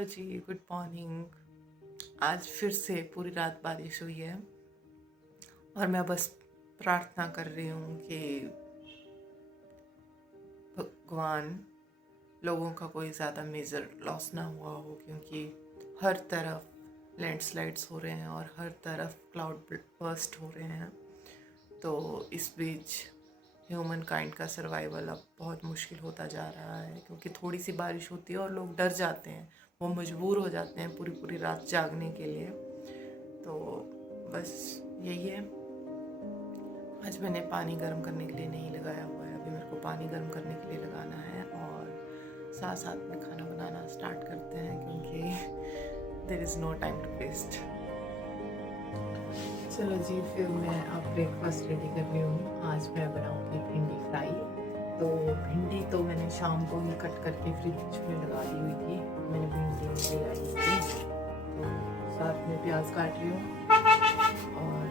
Hello जी, good morning. आज फिर से पूरी रात बारिश हुई है और मैं बस प्रार्थना कर रही हूँ कि भगवान लोगों का कोई ज़्यादा मेजर लॉस ना हुआ हो, क्योंकि हर तरफ लैंडस्लाइड्स हो रहे हैं और हर तरफ क्लाउड बर्स्ट हो रहे हैं। तो इस बीच ह्यूमन काइंड का सर्वाइवल अब बहुत मुश्किल होता जा रहा है, क्योंकि थोड़ी सी बारिश होती है और लोग डर जाते हैं, वो मजबूर हो जाते हैं पूरी पूरी रात जागने के लिए। तो बस यही है। आज मैंने पानी गर्म करने के लिए नहीं लगाया हुआ है, अभी मेरे को पानी गर्म करने के लिए लगाना है और साथ साथ में खाना बनाना स्टार्ट करते हैं, क्योंकि there is no time to waste. चलो जी, फिर मैं अब ब्रेकफास्ट रेडी कर रही हूँ। आज मैं बनाऊँगी भिंडी फ्राई। तो भिंडी तो मैंने शाम को ही कट करके फ्रिज में लगा दी हुई थी। मैंने भिंडी ले आई थी, तो साथ में प्याज काट रही हूँ और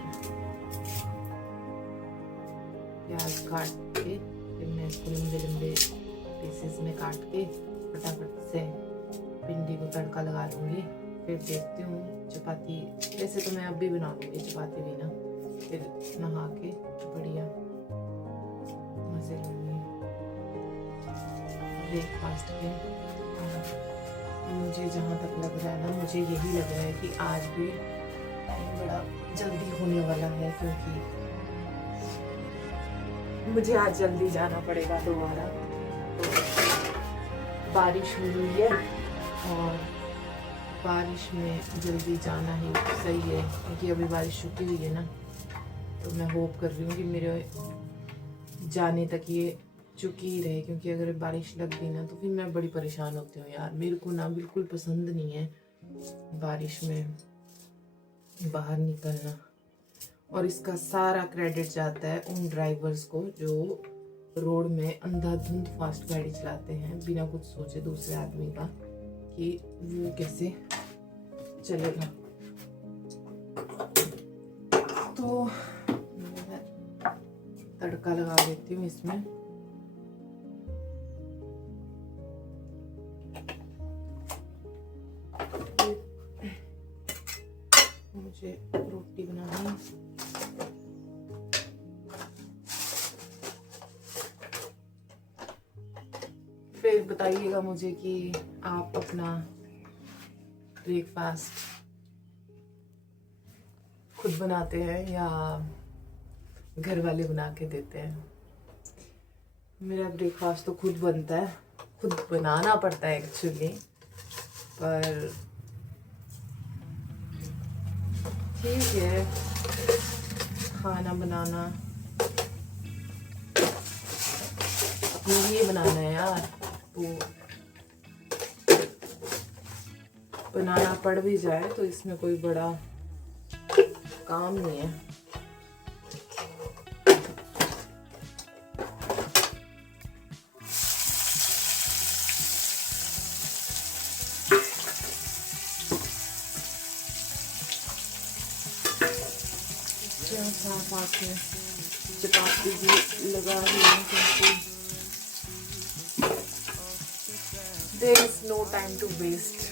प्याज काट के फिर मैं इसको लंबे लंबे पीसेस में काट के फटाफट से भिंडी को तड़का लगा लूँगी। फिर देखती हूँ चपाती, वैसे तो मैं अब भी बना लूँगी चपाती भी ना, फिर नहा के बढ़िया मज़े लूँगी ब्रेकफास्ट के। मुझे जहाँ तक लग रहा है ना, मुझे यही लग रहा है कि आज भी बड़ा जल्दी होने वाला है, क्योंकि मुझे आज जल्दी जाना पड़ेगा दोबारा। तो बारिश हुई है और बारिश में जल्दी जाना ही सही है, क्योंकि अभी बारिश छुट्टी हुई है ना। तो मैं होप कर रही हूँ कि मेरे जाने तक ये चुकी ही रहे, क्योंकि अगर बारिश लग गई ना तो फिर मैं बड़ी परेशान होती हूँ यार। मेरे को ना बिल्कुल पसंद नहीं है बारिश में बाहर निकलना, और इसका सारा क्रेडिट जाता है उन ड्राइवर्स को जो रोड में अंधाधुंध फास्ट गाड़ी चलाते हैं बिना कुछ सोचे दूसरे आदमी का कि वो कैसे चलेगा। तो मैं तड़का लगा देती हूँ इसमें। मुझे रोटी बनानी है। फिर बताइएगा मुझे कि आप अपना ब्रेकफास्ट खुद बनाते हैं या घर वाले बना के देते हैं। मेरा ब्रेकफास्ट तो खुद बनता है, खुद बनाना पड़ता है एक्चुअली, पर ठीक है, खाना बनाना अपने लिए बनाना है यार, तो बनाना पड़ भी जाए तो इसमें कोई बड़ा काम नहीं है। साथ में चपाती भी लगा रही हूँ, क्योंकि there is no time to waste.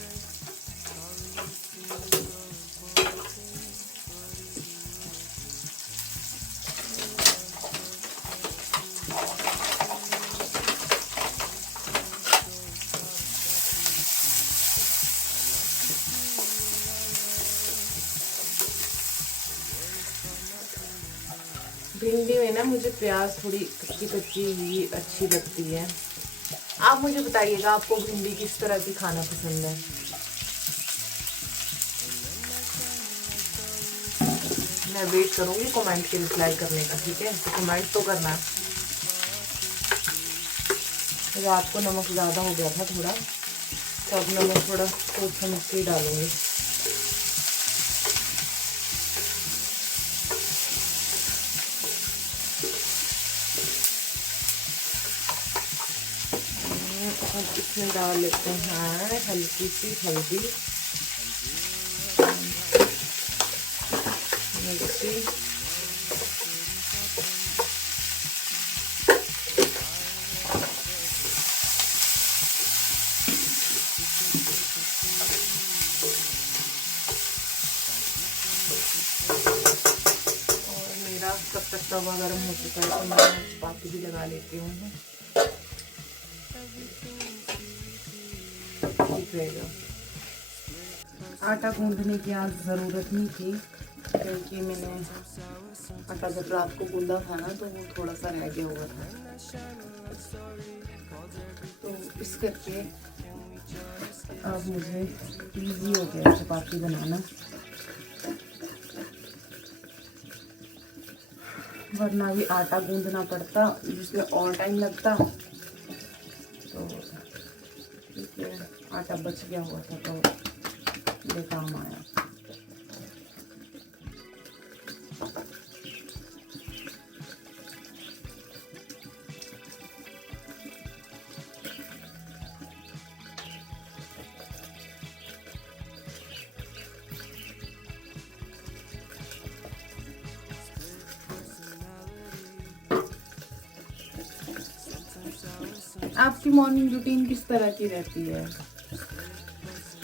भिंडी में ना मुझे प्याज थोड़ी कच्ची कच्ची ही अच्छी लगती है। आप मुझे बताइएगा आपको भिंडी किस तरह की खाना पसंद है। मैं वेट करूँगी कमेंट के रिप्लाई करने का, ठीक है? तो कमेंट तो करना। रात को नमक ज़्यादा हो गया था थोड़ा, तो अब नमक थोड़ा सोच समझ के डालूंगी। अब इसमें डाल लेते हैं हल्की सी हल्दी, मिर्ची, तवा गर्म हो चुका है तो मैं चपाती भी लगा लेती हूँ। ठीक रहेगा। आटा गूंदने की आज ज़रूरत नहीं थी क्योंकि मैंने आटा जब रात को गूंदा था ना तो वो थोड़ा सा रह गया हुआ था, तो इस करके अब मुझे इजी हो गया चपाती बनाना, वरना भी आटा गूंदना पड़ता जिसमें और टाइम लगता। तो इसलिए आटा बच गया हुआ था तो ये काम आया। आपकी मॉर्निंग रूटीन किस तरह की रहती है?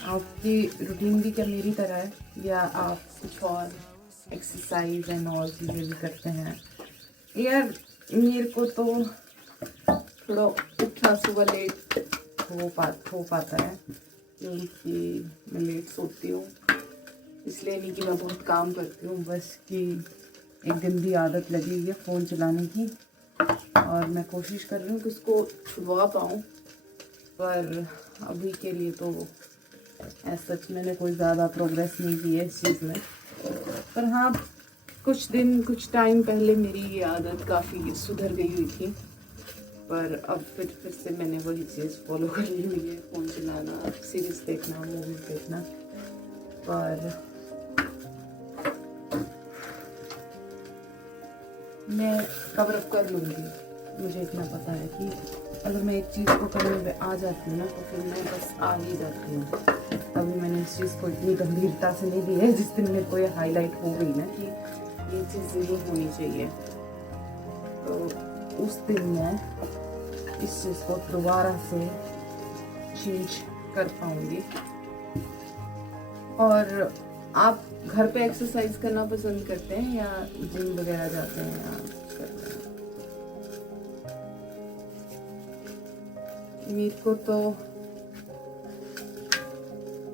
आपकी रूटीन भी क्या मेरी तरह है या आप कुछ और एक्सरसाइज एंड और चीज़ें भी करते हैं? यार मेरे को तो थोड़ा उठना सुबह लेट हो पाता है क्योंकि मैं लेट सोती हूँ। इसलिए नहीं कि मैं बहुत काम करती हूँ, बस कि एक गंदी आदत लगी हुई है फ़ोन चलाने की और मैं कोशिश कर रही हूँ कि उसको छुड़वा पाऊँ, पर अभी के लिए तो सच मैंने कोई ज़्यादा प्रोग्रेस नहीं की है इस चीज़ में। पर हाँ, कुछ टाइम पहले मेरी ये आदत काफ़ी सुधर गई हुई थी, पर अब फिर से मैंने वही चीज़ फॉलो कर ली हुई है, फ़ोन चलाना, सीरीज़ देखना, मूवीज़ देखना। पर मैं कवर अप कर लूँगी। मुझे इतना पता है कि अगर मैं एक चीज़ को करने में आ जाती हूँ ना तो फिर मैं बस आ ही जाती हूँ। अभी मैंने इस चीज़ को इतनी गंभीरता से नहीं ली है, जिस दिन मेरे को ये हाईलाइट हो गई ना कि ये चीज़ ज़रूर होनी चाहिए, तो उस दिन मैं इस चीज़ को दोबारा से चेंज कर पाऊँगी। और आप घर पे एक्सरसाइज करना पसंद करते हैं या जिम वगैरह जाते हैं या कुछ करते हैं? मेरे को तो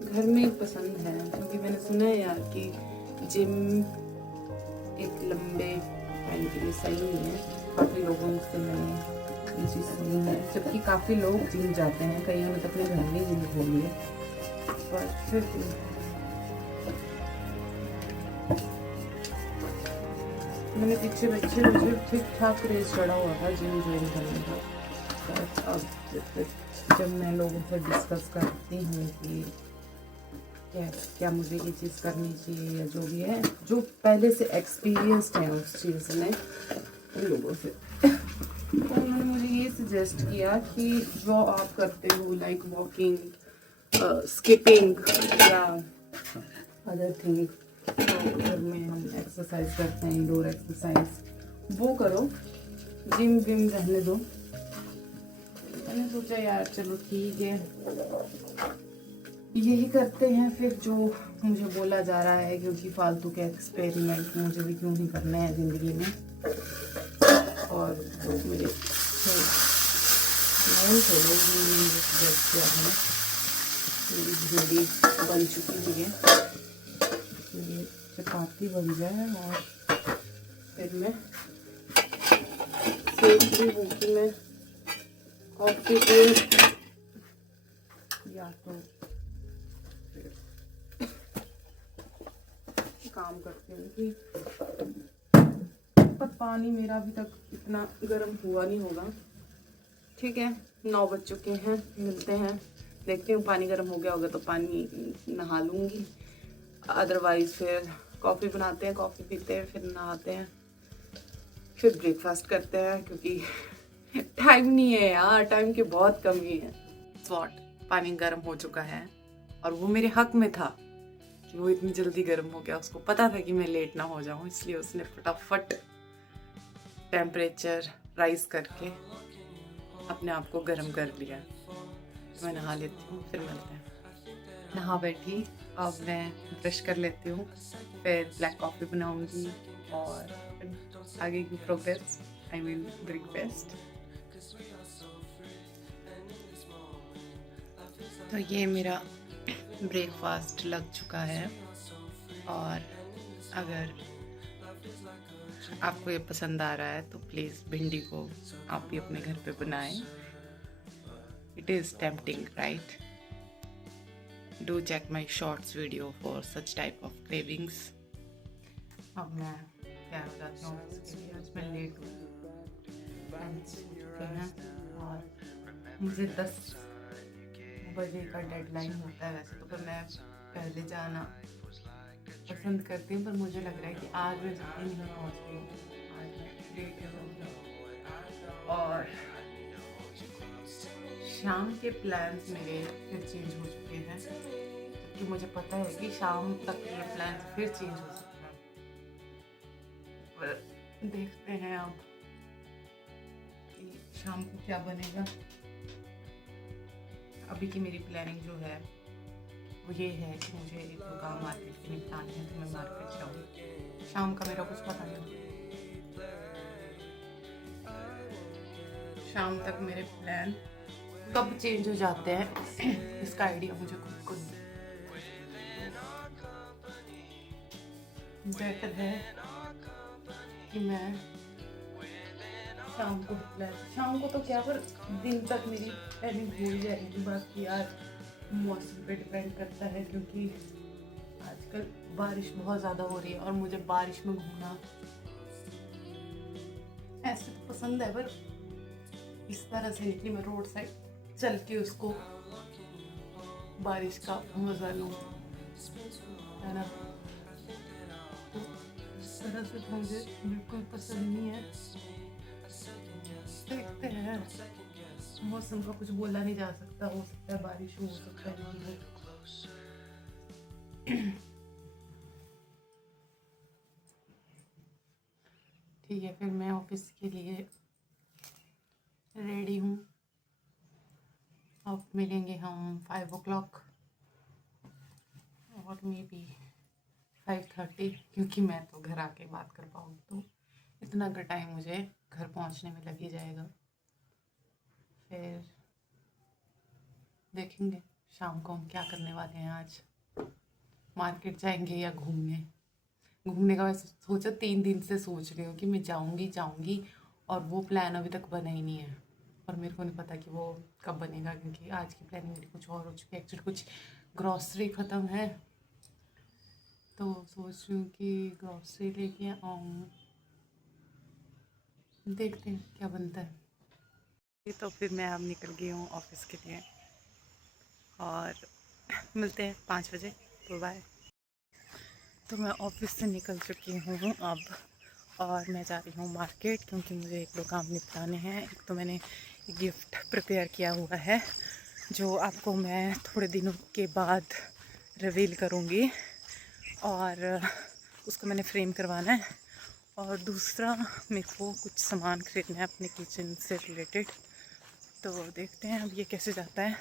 घर में पसंद है क्योंकि मैंने सुना है यार कि जिम एक लंबे टाइम के लिए सही नहीं है। काफ़ी लोगों से मैंने ये चीज़ सुनी है, जबकि काफ़ी लोग जिम जाते हैं, कईयों ने तो अपने घर में जिम खोली है, पर फिर मैंने पीछे बच्चे मुझे ठीक ठाक क्रेज चढ़ा हुआ था जिम ज्वाइन करने का। पर अब जब मैं लोगों से डिस्कस करती हूँ कि क्या मुझे ये चीज़ करनी चाहिए या जो भी है, जो पहले से एक्सपीरियंस्ड है उस चीज़ में उन लोगों से, तो उन्होंने मुझे ये सजेस्ट किया कि जो आप करते हो लाइक वॉकिंग, स्किपिंग या अदर थिंग, तो घर में हम एक्सरसाइज करते हैं, इंडोर एक्सरसाइज, वो करो, जिम विम रहने दो। मैंने सोचा यार चलो ठीक है, यही करते हैं फिर जो मुझे बोला जा रहा है, क्योंकि फालतू के एक्सपेरिमेंट मुझे भी क्यों नहीं करने हैं ज़िंदगी में। और वो मेरे नोन थे लोग मुझे सजेस्ट किया है, मेरी भिंडी बन चुकी हुई है, ये चपाती बन जाए और फिर मैं सोच रही हूँ कि मैं कॉफी पे या तो काम करती हूँ कि, पर पानी मेरा अभी तक इतना गर्म हुआ नहीं होगा। ठीक है, 9 बज चुके हैं, मिलते हैं, देखती हूँ पानी गर्म हो गया होगा तो पानी नहा लूँगी, अदरवाइज़ फिर कॉफ़ी बनाते हैं, कॉफ़ी पीते हैं, फिर नहाते हैं, फिर ब्रेकफास्ट करते हैं, क्योंकि टाइम नहीं है यार, टाइम की बहुत कमी है। स्वॉट पानी गर्म हो चुका है और वो मेरे हक में था कि वो इतनी जल्दी गर्म हो गया। उसको पता था कि मैं लेट ना हो जाऊं, इसलिए उसने फटाफट टेम्परेचर राइज करके अपने आप को गर्म कर लिया। मैं नहा लेती हूँ, फिर मिलते हैं। नहा बैठी, अब मैं ब्रश कर लेती हूँ, फिर ब्लैक कॉफ़ी बनाऊँगी और आगे की progress, I will do best. तो ये मेरा ब्रेकफास्ट लग चुका है, और अगर आपको ये पसंद आ रहा है तो प्लीज़ भिंडी को आप भी अपने घर पे बनाएं। It is tempting, right? Do check my shorts video for such type of cravings. अब मैं तैयार हो जाती हूँ ऑफिस के लिए। आज मैं लेट हो चुके हैं, और मुझे 10 बजे का डेडलाइन होता है। वैसे तो पर मैं पहले जाना पसंद करती हूँ, पर मुझे लग रहा है कि आज मैं जल्दी नहीं पहुँच रही हूँ, आज मैं लेट हो जाऊँगी। और शाम के प्लान्स मेरे फिर चेंज हो चुके हैं, क्योंकि मुझे पता है कि शाम तक ये प्लान्स फिर चेंज हो सकते हैं। पर देखते हैं अब कि शाम को क्या बनेगा। अभी की मेरी प्लानिंग जो है वो ये है कि मुझे एक दो काम मार्केट के निपटाने हैं, तो मैं मार्केट जाऊँ। शाम का मेरा कुछ पता नहीं, शाम तक मेरे प्लान कब चेंज हो जाते हैं इसका आइडिया मुझे खुद को नहीं। बेटर है कि मैं शाम को तो क्या, पर दिन तक मेरी प्लानिंग हो ही जाएगी। बाकी यार मौसम पे डिपेंड करता है, क्योंकि आजकल बारिश बहुत ज़्यादा हो रही है और मुझे बारिश में घूमना ऐसे तो पसंद है, पर इस तरह से नहीं कि मैं रोड साइड चल के उसको बारिश का मज़ा लूँ, है ना? तो इस तरह से तो मुझे बिल्कुल पसंद नहीं है। देखते हैं, मौसम का कुछ बोला नहीं जा सकता, हो सकता है बारिश हो सकता है नहीं हो। ठीक है, फिर मैं ऑफिस के लिए रेडी हूँ। अब मिलेंगे हम 5 o'clock और मे बी 5:30, क्योंकि मैं तो घर आके बात कर पाऊँगी, तो इतना का टाइम मुझे घर पहुँचने में लग ही जाएगा। फिर देखेंगे शाम को हम क्या करने वाले हैं। आज मार्केट जाएंगे या घूमने। घूमने का वैसे सोचा 3 दिन से सोच रही हूँ कि मैं जाऊँगी, और वो प्लान अभी तक बना ही नहीं है, और मेरे को नहीं पता कि वो कब बनेगा, क्योंकि आज की प्लानिंग मेरी कुछ और हो चुकी है। एक्चुअली कुछ ग्रॉसरी ख़त्म है, तो सोच रही हूँ कि ग्रॉसरी लेके आऊँ। देखते हैं क्या बनता है। तो फिर मैं अब निकल गई हूँ ऑफिस के लिए, और मिलते हैं 5 बजे। तो बाय। तो मैं ऑफिस से निकल चुकी हूँ अब, और मैं जा रही हूँ मार्केट, क्योंकि मुझे एक दो काम निपटाने हैं। एक तो मैंने गिफ्ट प्रिपेयर किया हुआ है, जो आपको मैं थोड़े दिनों के बाद रिवील करूँगी, और उसको मैंने फ्रेम करवाना है। और दूसरा, मेरे को कुछ सामान खरीदना है अपने किचन से रिलेटेड, तो देखते हैं अब ये कैसे जाता है।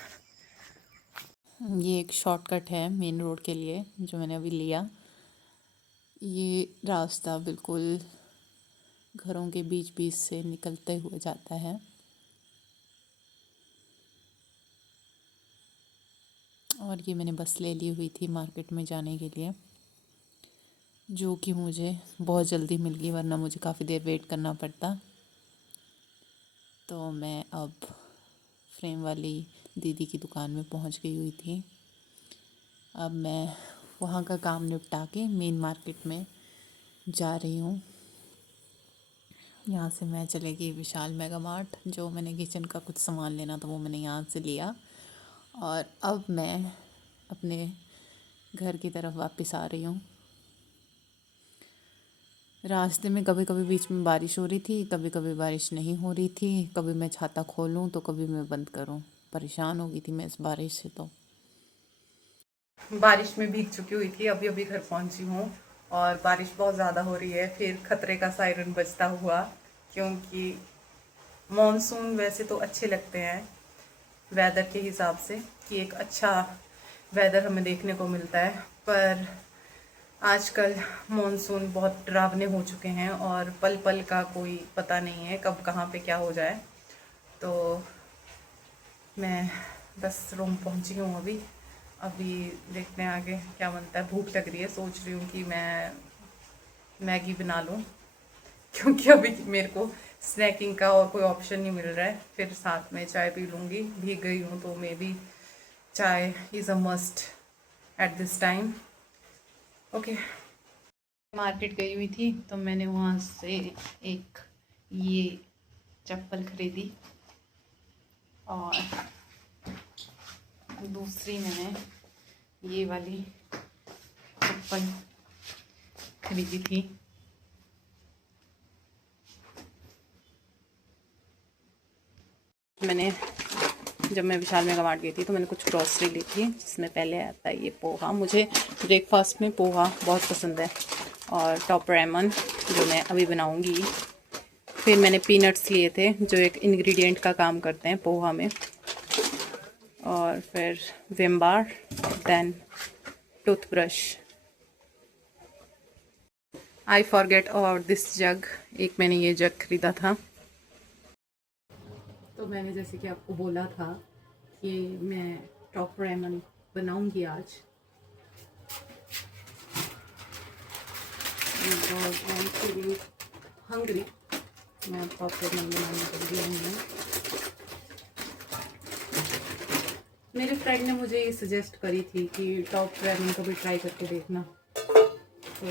ये एक शॉर्टकट है मेन रोड के लिए जो मैंने अभी लिया। ये रास्ता बिल्कुल घरों के बीच बीच से निकलते हुए जाता है, और ये मैंने बस ले ली हुई थी मार्केट में जाने के लिए, जो कि मुझे बहुत जल्दी मिल गई, वरना मुझे काफ़ी देर वेट करना पड़ता। तो मैं अब फ्रेम वाली दीदी की दुकान में पहुंच गई हुई थी। अब मैं वहाँ का काम निपटा के मेन मार्केट में जा रही हूँ। यहाँ से मैं चलेगी विशाल मेगा मार्ट, जो मैंने किचन का कुछ सामान लेना था वो मैंने यहाँ से लिया, और अब मैं अपने घर की तरफ वापस आ रही हूँ। रास्ते में कभी कभी बीच में बारिश हो रही थी, कभी कभी बारिश नहीं हो रही थी, कभी मैं छाता खोलूँ तो कभी मैं बंद करूँ। परेशान हो गई थी मैं इस बारिश से। तो बारिश में भीग चुकी हुई थी, अभी अभी घर पहुंची हूँ, और बारिश बहुत ज़्यादा हो रही है। फिर खतरे का सायरन बजता हुआ, क्योंकि मॉनसून वैसे तो अच्छे लगते हैं वेदर के हिसाब से, कि एक अच्छा वेदर हमें देखने को मिलता है, पर आजकल मॉनसून बहुत डरावने हो चुके हैं और पल पल का कोई पता नहीं है कब कहाँ पे क्या हो जाए। तो मैं बस रूम पहुँची हूँ अभी। अभी देखते हैं आगे क्या बनता है। भूख लग रही है, सोच रही हूँ कि मैं मैगी बना लूँ क्योंकि अभी मेरे को स्नैकिंग का और कोई ऑप्शन नहीं मिल रहा है। फिर साथ में चाय पी लूँगी, भीग गई हूँ तो मे बी चाय is a must at this time. Okay, market गई हुई थी तो मैंने वहाँ से एक ये चप्पल खरीदी और दूसरी मैंने ये वाली चप्पल खरीदी थी। जब मैं विशाल मेगा मार्ट गई थी तो मैंने कुछ ग्रॉसरी ली थी, जिसमें पहले आता है ये पोहा। मुझे ब्रेकफास्ट में पोहा बहुत पसंद है और टॉप रेमन जो मैं अभी बनाऊंगी। फिर मैंने पीनट्स लिए थे जो एक इंग्रेडिएंट का काम करते हैं पोहा में, और फिर Vim bar, then toothbrush. I forget about this jug. एक मैंने ये जग खरीदा था। तो मैंने जैसे कि आपको बोला था कि मैं टॉप रेमन बनाऊंगी आज। हंग्री, मैं टॉप रेमन बनाने के लिए हूँ। मेरे फ्रेंड ने मुझे ये सजेस्ट करी थी कि टॉप रेमन को भी ट्राई करके देखना, तो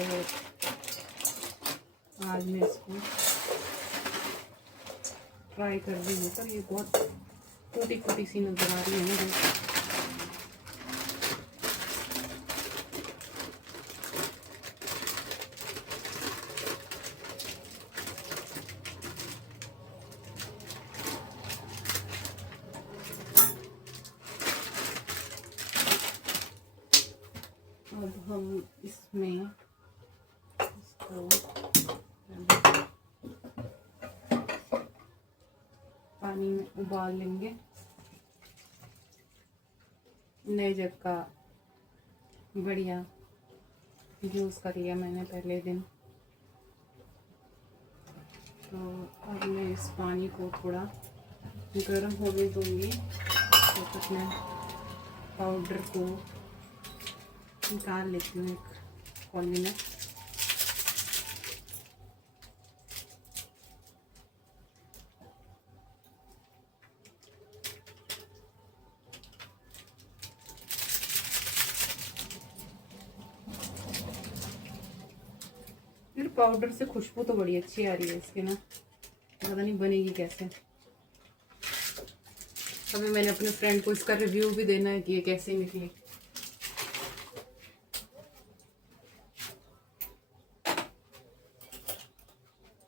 आज मैं इसको ट्राई कर रही हूँ। पर ये बहुत टूटी फूटी सी नज़र आ रही है मुझे। अब हम इसमें इसको पानी में उबाल लेंगे। नए जग का बढ़िया यूज़ कर लिया मैंने पहले दिन। तो अब मैं इस पानी को थोड़ा गर्म होने दूँगी, तो तक मैं पाउडर को निकाल लेती हूँ एक कॉली में। फिर पाउडर से खुशबू तो बड़ी अच्छी आ रही है इसकी ना, पता नहीं बनेगी कैसे। अभी मैंने अपने फ्रेंड को इसका रिव्यू भी देना है कि ये कैसे निकली।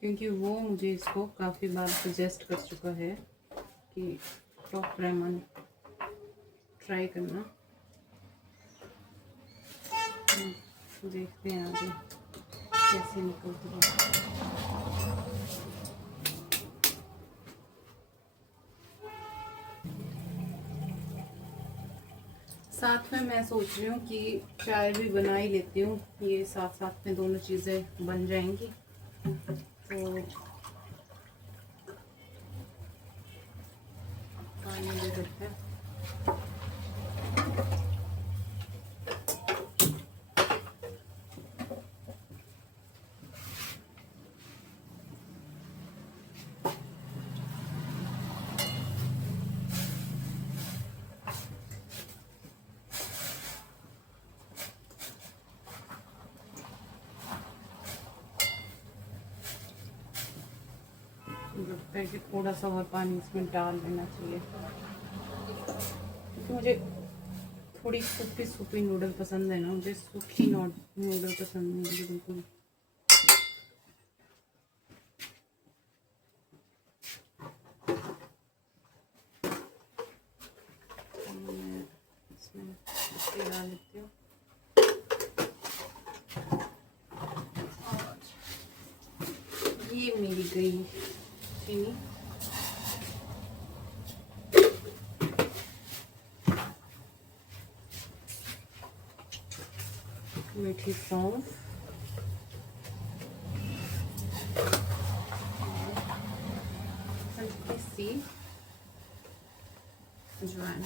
क्योंकि वो मुझे इसको काफ़ी बार सजेस्ट कर चुका है कि टॉप रेमन ट्राई करना। देखते हैं आगे कैसे निकलती है। साथ में मैं सोच रही हूँ कि चाय भी बना ही लेती हूँ, ये साथ साथ में दोनों चीज़ें बन जाएंगी। तो पानी ले लेते हैं। लगता है कि थोड़ा सा और पानी इसमें डाल देना चाहिए, क्योंकि मुझे थोड़ी सूखी सूखी नूडल पसंद है ना। मुझे सूखी नूडल पसंद नहीं है बिल्कुल। मैं इसमें डाल लेती हूँ। ये मेरी गई चीनी। मीठी सौंफ, हल्की सी अजवाइन।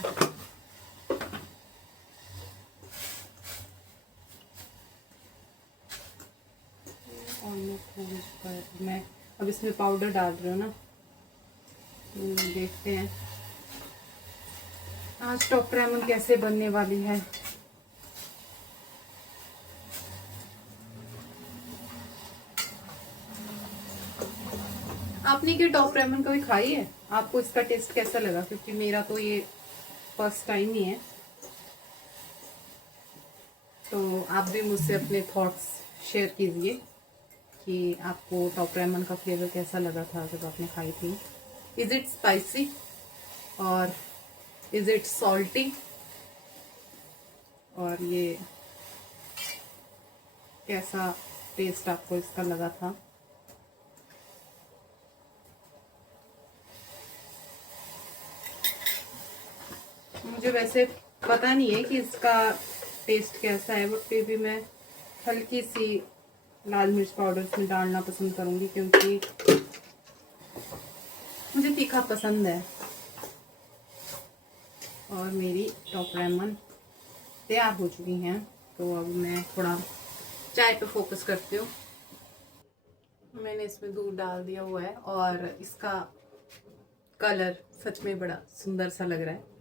ऑलमोस्ट मैं अब इसमें पाउडर डाल रही हूँ ना, देखते हैं आज टॉप रेमन कैसे बनने वाली है। आपने क्या टॉप रेमन कभी खाई है? आपको इसका टेस्ट कैसा लगा? क्योंकि मेरा तो ये फर्स्ट टाइम ही है, तो आप भी मुझसे अपने थॉट्स शेयर कीजिए कि आपको टॉप रेमन का फ्लेवर कैसा लगा था जब आपने खाई थी। इज़ इट स्पाइसी और इज़ इट सॉल्टी, और ये कैसा टेस्ट आपको इसका लगा था? मुझे वैसे पता नहीं है कि इसका टेस्ट कैसा है, बट फिर भी मैं हल्की सी लाल मिर्च पाउडर इसमें डालना पसंद करूँगी क्योंकि मुझे तीखा पसंद है। और मेरी टॉप रेमन तैयार हो चुकी हैं, तो अब मैं थोड़ा चाय पे फोकस करती हूँ। मैंने इसमें दूध डाल दिया हुआ है और इसका कलर सच में बड़ा सुंदर सा लग रहा है।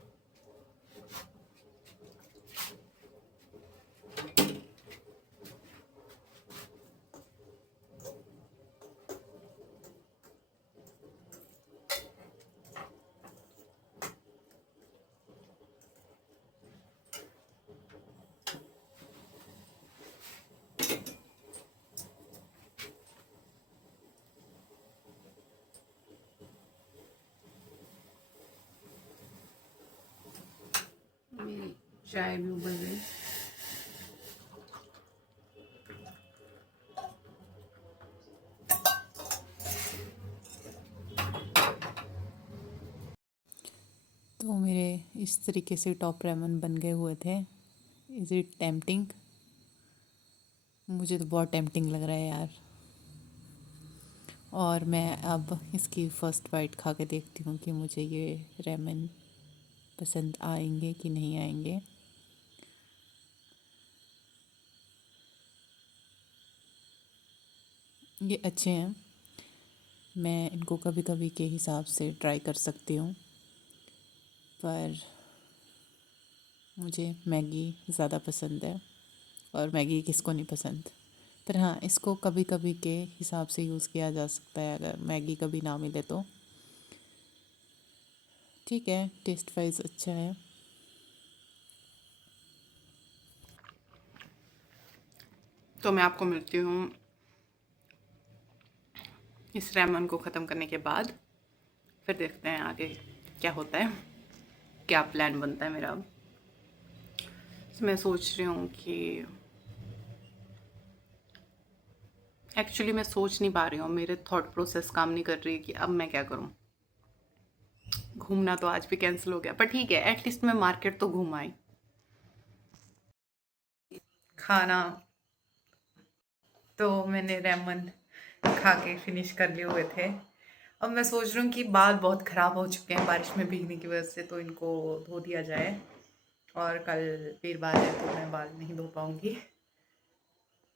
मेरी चाय भी उबल गई। तो मेरे इस तरीके से टॉप रेमन बन गए हुए थे। Is it tempting? मुझे तो बहुत टेम्पटिंग लग रहा है यार। और मैं अब इसकी फ़र्स्ट बाइट खा के देखती हूँ कि मुझे ये रेमन पसंद आएंगे कि नहीं आएंगे। ये अच्छे हैं, मैं इनको कभी कभी के हिसाब से ट्राई कर सकती हूँ, पर मुझे मैगी ज़्यादा पसंद है। और मैगी किसको नहीं पसंद, पर हाँ इसको कभी कभी के हिसाब से यूज़ किया जा सकता है अगर मैगी कभी ना मिले तो। ठीक है, टेस्ट वाइज अच्छा है। तो मैं आपको मिलती हूँ इस रेमन को ख़त्म करने के बाद, फिर देखते हैं आगे क्या होता है, क्या प्लान बनता है मेरा। अब मैं सोच रही हूँ कि एक्चुअली मैं सोच नहीं पा रही हूँ, मेरे थॉट प्रोसेस काम नहीं कर रही कि अब मैं क्या करूँ। घूमना तो आज भी कैंसिल हो गया, पर ठीक है एटलीस्ट मैं मार्केट तो घूम आई। खाना तो मैंने रेमन खा के फिनिश कर लिए हुए थे। अब मैं सोच रही हूँ कि बाल बहुत ख़राब हो चुके हैं बारिश में भीगने की वजह से, तो इनको धो दिया जाए। और कल वीरवार है तो मैं बाल नहीं धो पाऊँगी,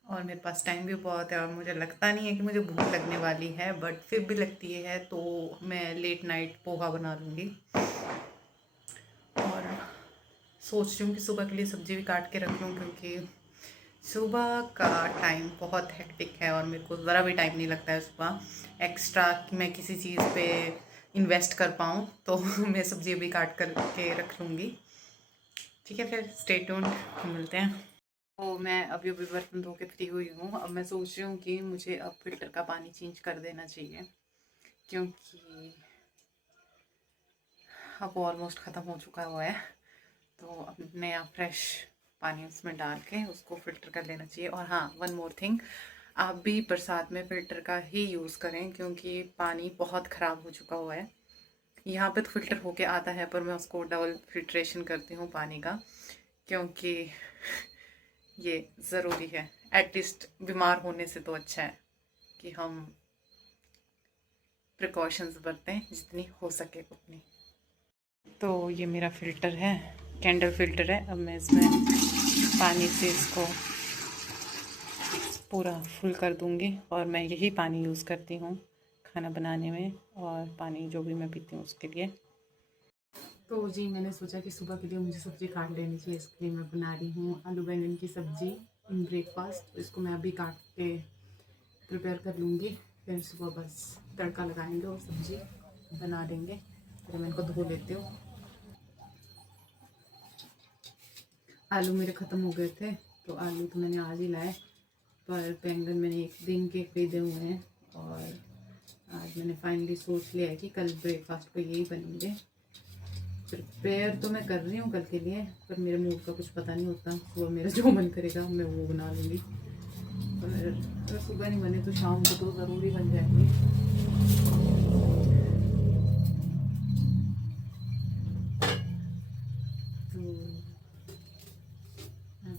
और मेरे पास टाइम भी बहुत है और मुझे लगता नहीं है कि मुझे भूख लगने वाली है, बट फिर भी लगती है तो मैं लेट नाइट पोहा बना लूँगी। और सोच रही हूँ कि सुबह के लिए सब्ज़ी भी काट के रख लूँ, क्योंकि सुबह का टाइम बहुत हेक्टिक है और मेरे को ज़रा भी टाइम नहीं लगता है सुबह एक्स्ट्रा कि मैं किसी चीज़ पे इन्वेस्ट कर पाऊँ, तो मैं सब्ज़ी भी काट कर के रख लूँगी। ठीक है, फिर स्टे ट्यून्ड, मिलते हैं। तो मैं अभी अभी बर्तन धो के फ्री हुई हूँ। अब मैं सोच रही हूँ कि मुझे अब फिल्टर का पानी चेंज कर देना चाहिए, क्योंकि अब ऑलमोस्ट ख़त्म हो चुका हुआ है। तो अब नया फ्रेश पानी उसमें डाल के उसको फ़िल्टर कर लेना चाहिए। और हाँ, वन मोर थिंग, आप भी बरसात में फ़िल्टर का ही यूज़ करें, क्योंकि पानी बहुत ख़राब हो चुका हुआ है। यहाँ पे तो फ़िल्टर होके आता है, पर मैं उसको डबल फिल्ट्रेशन करती हूँ पानी का, क्योंकि ये ज़रूरी है। एटलीस्ट बीमार होने से तो अच्छा है कि हम प्रिकॉशंस बरतें जितनी हो सके उतनी। तो ये मेरा फ़िल्टर है, कैंडल फ़िल्टर है। अब मैं इसमें पानी से इसको पूरा फुल कर दूंगी, और मैं यही पानी यूज़ करती हूँ खाना बनाने में, और पानी जो भी मैं पीती हूँ उसके लिए। तो जी मैंने सोचा कि सुबह के लिए मुझे सब्ज़ी काट लेनी चाहिए, इसके लिए मैं बना रही हूँ आलू बैंगन की सब्ज़ी इन ब्रेकफास्ट। तो इसको मैं अभी काट के प्रिपेयर कर लूँगी, फिर सुबह बस तड़का लगाएंगे और सब्ज़ी बना देंगे। तो मैं इनको धो लेती हूँ। आलू मेरे ख़त्म हो गए थे, तो आलू तो मैंने आज ही लाए, पर बैंगन मैंने एक दिन के खरीदे हुए हैं, और आज मैंने फाइनली सोच लिया है कि कल ब्रेकफास्ट को यही बनेंगे। प्रिपेयर तो मैं कर रही हूँ कल के लिए, पर मेरे मूड का कुछ पता नहीं होता। सुबह मेरा जो मन करेगा मैं वो बना लूँगी, पर अगर सुबह नहीं बने तो शाम को तो ज़रूरी बन जाएंगे। तो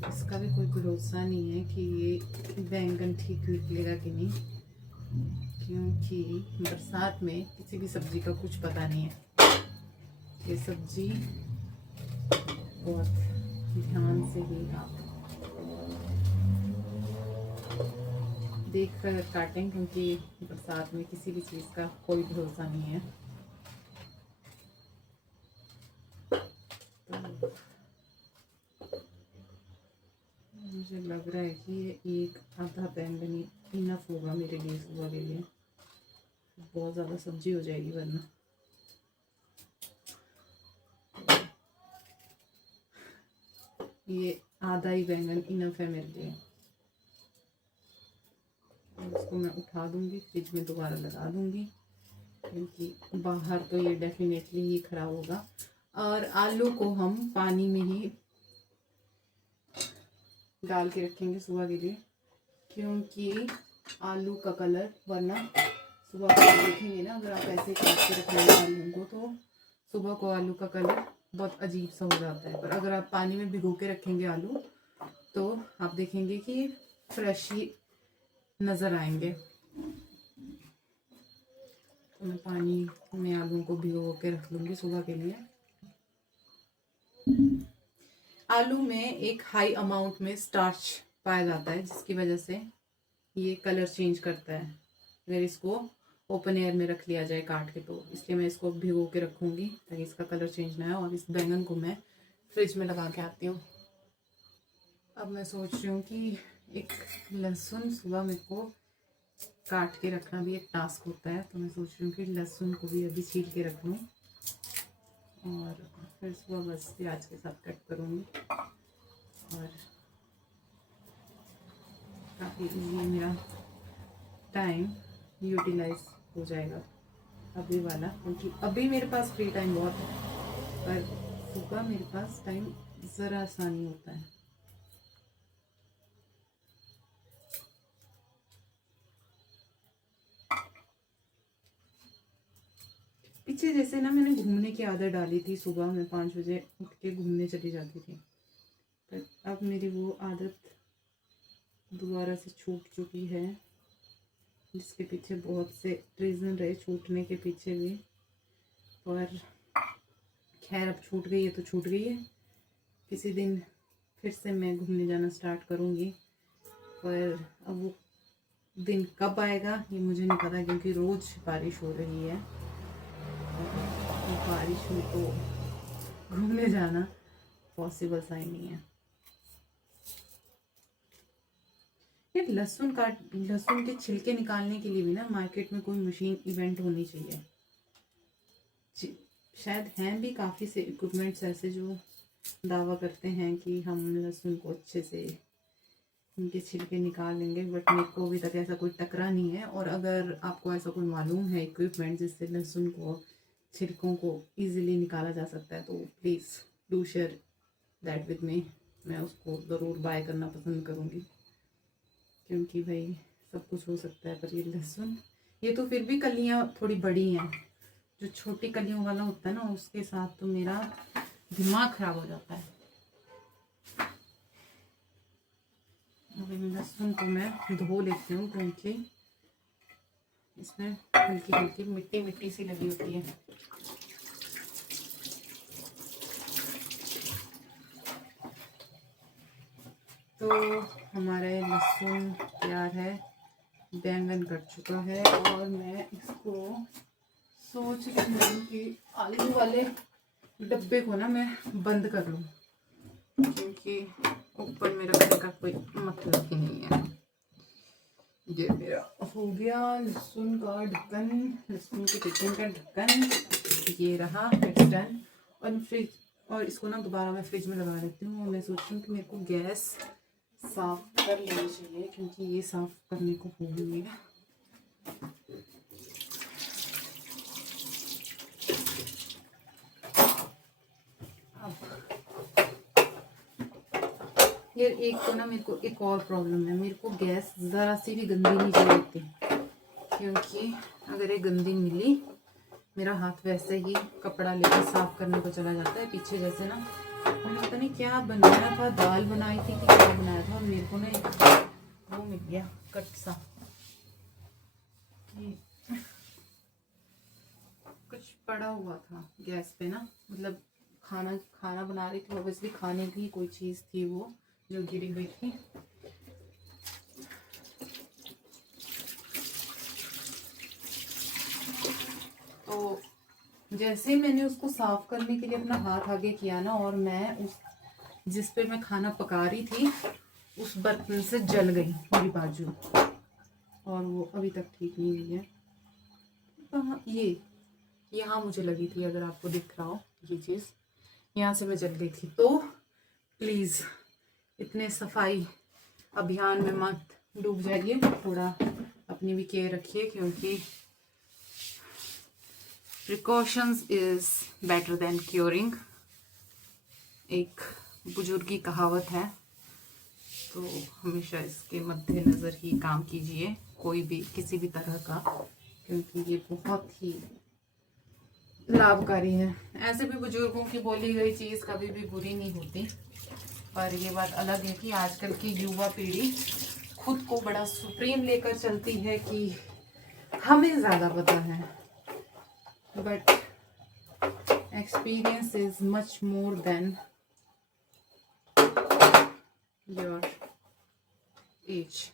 इसका भी कोई भरोसा नहीं है कि ये बैंगन ठीक निकलेगा कि नहीं, क्योंकि बरसात में किसी भी सब्ज़ी का कुछ पता नहीं है। ये सब्ज़ी बहुत ध्यान से ही आप देख कर काटें, क्योंकि बरसात में किसी भी चीज़ का कोई भरोसा नहीं है। तो मुझे लग रहा है कि ये एक आधा बैंगन इनफ होगा मेरे लिए सुबह के लिए। बहुत ज़्यादा सब्जी हो जाएगी वरना। ये आधा ही बैंगन इनफ है मेरे लिए। इसको मैं उठा दूंगी, फ्रिज में दोबारा लगा दूंगी, क्योंकि बाहर तो ये डेफिनेटली ही खराब होगा। और आलू को हम पानी में ही डाल के रखेंगे सुबह के लिए, क्योंकि आलू का कलर वरना सुबह को देखेंगे ना, अगर आप ऐसे काट के रखेंगे आलू को तो सुबह को आलू का कलर बहुत अजीब सा हो जाता है। पर अगर आप पानी में भिगो के रखेंगे आलू, तो आप देखेंगे कि फ्रेश ही नज़र आएंगे। तो मैं पानी में आलू को भिगो के रख लूँगी सुबह के लिए। आलू में एक हाई अमाउंट में स्टार्च पाया जाता है, जिसकी वजह से ये कलर चेंज करता है अगर इसको ओपन एयर में रख लिया जाए काट के। तो इसलिए मैं इसको भिगो के रखूँगी ताकि इसका कलर चेंज ना हो। और इस बैंगन को मैं फ्रिज में लगा के आती हूँ। अब मैं सोच रही हूँ कि एक लहसुन सुबह मेरे को काट के रखना भी एक टास्क होता है, तो मैं सोच रही हूँ कि लहसुन को भी अभी छील के रख लूँ, और फिर सुबह बस प्याज के साथ कट करूँगी, और काफ़ी इजी मेरा टाइम यूटिलाइज हो जाएगा अभी वाला, क्योंकि अभी मेरे पास फ्री टाइम बहुत है, पर सुबह मेरे पास टाइम ज़रा सा नहीं होता है। पीछे जैसे ना मैंने घूमने की आदत डाली थी, सुबह मैं 5 बजे उठ के घूमने चली जाती थी, पर अब मेरी वो आदत दोबारा से छूट चुकी है, जिसके पीछे बहुत से रीज़न रहे छूटने के पीछे भी, पर खैर अब छूट गई है तो छूट गई है। किसी दिन फिर से मैं घूमने जाना स्टार्ट करूँगी, पर अब वो दिन कब आएगा ये मुझे नहीं पता, क्योंकि रोज़ बारिश हो रही है। बारिश में तो घूमने जाना पॉसिबल सा ही नहीं है। ये लहसुन के छिलके निकालने के लिए भी ना मार्केट में कोई मशीन इवेंट होनी चाहिए। शायद हैं भी काफ़ी से इक्विपमेंट्स ऐसे जो दावा करते हैं कि हम लहसुन को अच्छे से इनके छिलके निकाल लेंगे, बट मेरे को अभी तक ऐसा कोई टकरा नहीं है। और अगर आपको ऐसा कोई मालूम है इक्विपमेंट जिससे लहसुन को छिलकों को इजीली निकाला जा सकता है, तो please do share that with me. मैं उसको ज़रूर बाय करना पसंद करूँगी, क्योंकि भाई सब कुछ हो सकता है, पर ये लहसुन, ये तो फिर भी कलियाँ थोड़ी बड़ी हैं, जो छोटी कलियों वाला होता है ना उसके साथ तो मेरा दिमाग ख़राब हो जाता है। लहसुन को मैं धो लेती हूँ क्योंकि इसमें हल्की हल्की मिट्टी मिट्टी सी लगी होती है। तो हमारे लहसुन तैयार है, बैंगन कट चुका है और मैं इसको सोच रही हूँ कि आलू वाले डब्बे को ना मैं बंद कर लूँ, क्योंकि ऊपर में रखने का कोई मतलब ही नहीं है। ये मेरा हो गया लहसुन का ढक्कन, लहसुन के किचन का ढक्कन, ये रहा, इट्स डन। और इसको ना दोबारा मैं फ्रिज में लगा देती हूँ। और मैं सोच रही हूँ कि मेरे को गैस साफ कर लेनी चाहिए, क्योंकि ये साफ करने को हो गई है। यार एक तो ना मेरे को एक और प्रॉब्लम है, मेरे को गैस ज़रा सी भी गंदी नहीं चाहिए, क्योंकि अगर ये गंदी मिली मेरा हाथ वैसे ही कपड़ा लेकर साफ करने को चला जाता है। पीछे जैसे ना मैंने पता नहीं क्या बनाया था, दाल बनाई थी कि क्या बनाया था, और मेरे को ना एक वो मिल गया कट सा, कुछ पड़ा हुआ था गैस पे ना, मतलब खाना बना रही थी, ऑब्वियसली खाने की कोई चीज़ थी वो जो गिरी हुई थी। तो जैसे ही मैंने उसको साफ करने के लिए अपना हाथ आगे किया ना, और मैं उस जिस पे मैं खाना पका रही थी उस बर्तन से जल गई मेरी बाजू, और वो अभी तक ठीक नहीं हुई है। तो ये यहाँ मुझे लगी थी, अगर आपको दिख रहा हो ये चीज़, यहाँ से मैं जल गई थी। तो प्लीज़ इतने सफाई अभियान में मत डूब जाइए, थोड़ा अपनी भी केयर रखिए, क्योंकि precautions is better than curing, एक बुजुर्गी कहावत है। तो हमेशा इसके मद्देनज़र ही काम कीजिए, कोई भी किसी भी तरह का, क्योंकि ये बहुत ही लाभकारी है। ऐसे भी बुजुर्गों की बोली गई चीज़ कभी भी बुरी नहीं होती, पर ये बात अलग है कि आजकल की युवा पीढ़ी खुद को बड़ा सुप्रीम लेकर चलती है कि हमें ज़्यादा पता है, but experience is much more than your age.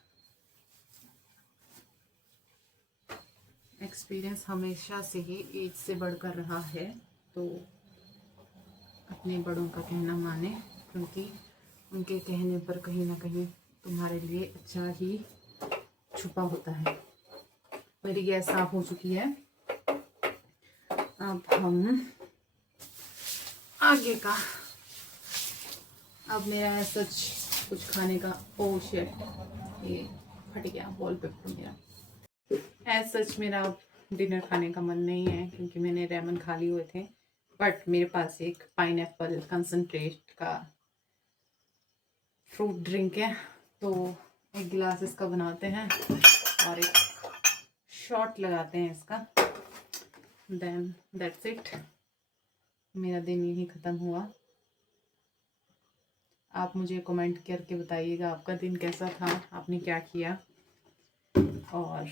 Experience हमेशा से ही एज से बढ़कर रहा है, तो अपने बड़ों का कहना माने, क्योंकि उनके कहने पर कहीं ना कहीं तुम्हारे लिए अच्छा ही छुपा होता है। मेरी गैस साफ हो चुकी है, अब हम आगे का, अब मेरा सच कुछ खाने का, ओ शिट ये फट गया वॉलपेपर मेरा। एज सच मेरा अब डिनर खाने का मन नहीं है, क्योंकि मैंने रेमन खा लिए हुए थे, बट मेरे पास एक पाइनएप्पल कंसनट्रेट का फ्रूट ड्रिंक है, तो एक गिलास इसका बनाते हैं और एक शॉट लगाते हैं इसका, देन दैट्स इट। मेरा दिन यही ख़त्म हुआ। आप मुझे कमेंट करके बताइएगा आपका दिन कैसा था, आपने क्या किया, और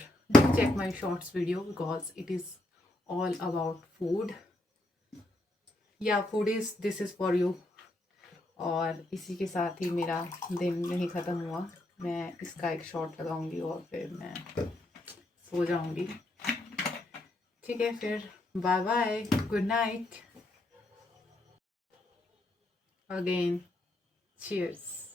check my shorts video because it is all about food. Yeah, food is, this is for you. और इसी के साथ ही मेरा दिन नहीं ख़त्म हुआ, मैं इसका एक शॉट लगाऊंगी और फिर मैं सो जाऊंगी। ठीक है, फिर bye bye, good night, again cheers.